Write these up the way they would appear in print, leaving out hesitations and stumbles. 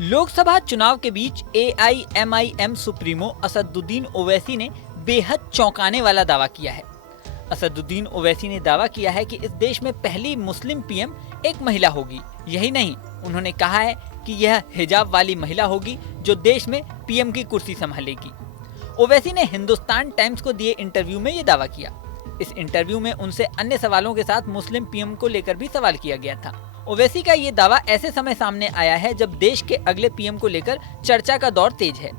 लोकसभा चुनाव के बीच AIMIM supremo Asaduddin Owaisi ने बेहद चौंकाने वाला दावा किया है। असदुद्दीन ओवैसी ने दावा किया है कि इस देश में पहली मुस्लिम पीएम एक महिला होगी। यही नहीं, उन्होंने कहा है कि यह हिजाब वाली महिला होगी जो देश में पीएम की कुर्सी संभालेगी। ओवैसी ने हिंदुस्तान टाइम्स को दिए इंटरव्यू में ये दावा किया। इस इंटरव्यू में उनसे अन्य सवालों के साथ मुस्लिम पीएम को लेकर भी सवाल किया गया था। ओवैसी का ये दावा ऐसे समय सामने आया है जब देश के अगले पीएम को लेकर चर्चा का दौर तेज है।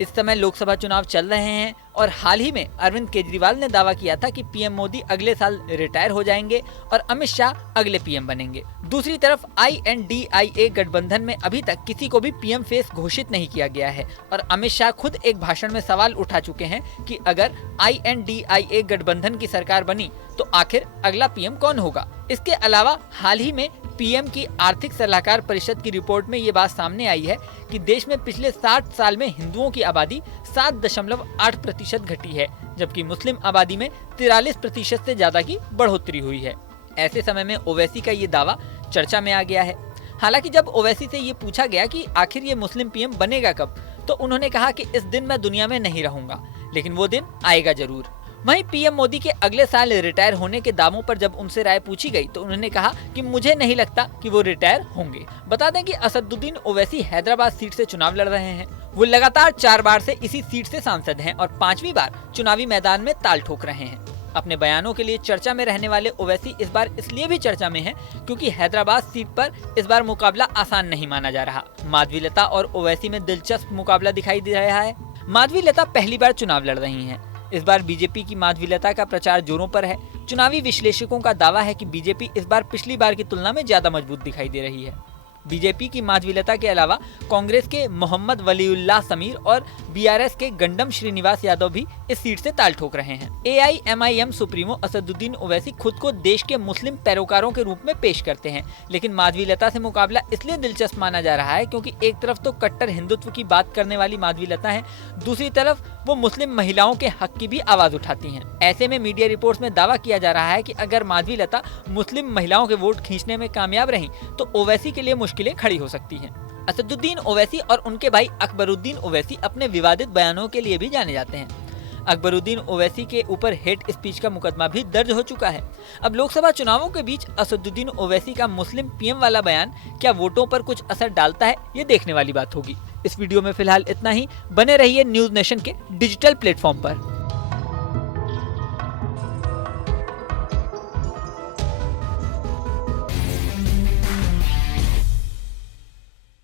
इस समय लोकसभा चुनाव चल रहे हैं और हाल ही में अरविंद केजरीवाल ने दावा किया था कि पीएम मोदी अगले साल रिटायर हो जाएंगे और अमित शाह अगले पीएम बनेंगे। दूसरी तरफ INDIA गठबंधन में अभी तक किसी को भी पीएम फेस घोषित नहीं किया गया है और अमित शाह खुद एक भाषण में सवाल उठा चुके हैं कि अगर INDIA गठबंधन की सरकार बनी तो आखिर अगला पीएम कौन होगा। इसके अलावा हाल ही में पीएम की आर्थिक सलाहकार परिषद की रिपोर्ट में ये बात सामने आई है कि देश में पिछले 60 साल में हिंदुओं की आबादी 7.8% घटी है, जबकि मुस्लिम आबादी में 43% से ज्यादा की बढ़ोतरी हुई है। ऐसे समय में ओवैसी का ये दावा चर्चा में आ गया है। हालांकि जब ओवैसी से ये पूछा गया कि आखिर ये मुस्लिम पीएम बनेगा कब, तो उन्होंने कहा कि इस दिन मैं दुनिया में नहीं रहूंगा, लेकिन वो दिन आएगा जरूर। वहीं पीएम मोदी के अगले साल रिटायर होने के दावों पर जब उनसे राय पूछी गई तो उन्होंने कहा कि मुझे नहीं लगता कि वो रिटायर होंगे। बता दें कि असदुद्दीन ओवैसी हैदराबाद सीट से चुनाव लड़ रहे हैं। वो लगातार 4 बार से इसी सीट से सांसद हैं और 5वीं बार चुनावी मैदान में ताल ठोक रहे हैं। अपने बयानों के लिए चर्चा में रहने वाले ओवैसी इस बार इसलिए भी चर्चा में हैं क्योंकि हैदराबाद सीट पर इस बार मुकाबला आसान नहीं माना जा रहा। माधवीलता और ओवैसी में दिलचस्प मुकाबला दिखाई दे रहा है। माधवीलता पहली बार चुनाव लड़ रही हैं। इस बार बीजेपी की माधवीलता का प्रचार जोरों पर है। चुनावी विश्लेषकों का दावा है कि बीजेपी इस बार पिछली बार की तुलना में ज्यादा मजबूत दिखाई दे रही है। बीजेपी की माधवीलता के अलावा कांग्रेस के मोहम्मद वलीउल्लाह समीर और BRS के गंडम श्रीनिवास यादव भी इस सीट से ताल ठोक रहे हैं। AIMIM सुप्रीमो असदुद्दीन ओवैसी खुद को देश के मुस्लिम पैरोकारों के रूप में पेश करते हैं, लेकिन माधवीलता से मुकाबला इसलिए दिलचस्प माना जा रहा है क्योंकि एक तरफ तो कट्टर हिंदुत्व की बात करने वाली माधवीलता है, दूसरी तरफ वो मुस्लिम महिलाओं के हक की भी आवाज उठाती हैं। ऐसे में मीडिया रिपोर्ट्स में दावा किया जा रहा है कि अगर माधवीलता मुस्लिम महिलाओं के वोट खींचने में कामयाब रही तो ओवैसी के लिए मुश्किलें खड़ी हो सकती हैं। असदुद्दीन ओवैसी और उनके भाई अकबरुद्दीन ओवैसी अपने विवादित बयानों के लिए भी जाने जाते हैं। अकबरुद्दीन ओवैसी के ऊपर हेट स्पीच का मुकदमा भी दर्ज हो चुका है। अब लोकसभा चुनावों के बीच असदुद्दीन ओवैसी का मुस्लिम पीएम वाला बयान क्या वोटों पर कुछ असर डालता है, ये देखने वाली बात होगी। इस वीडियो में फिलहाल इतना ही। बने रहिए न्यूज नेशन के डिजिटल प्लेटफॉर्म पर।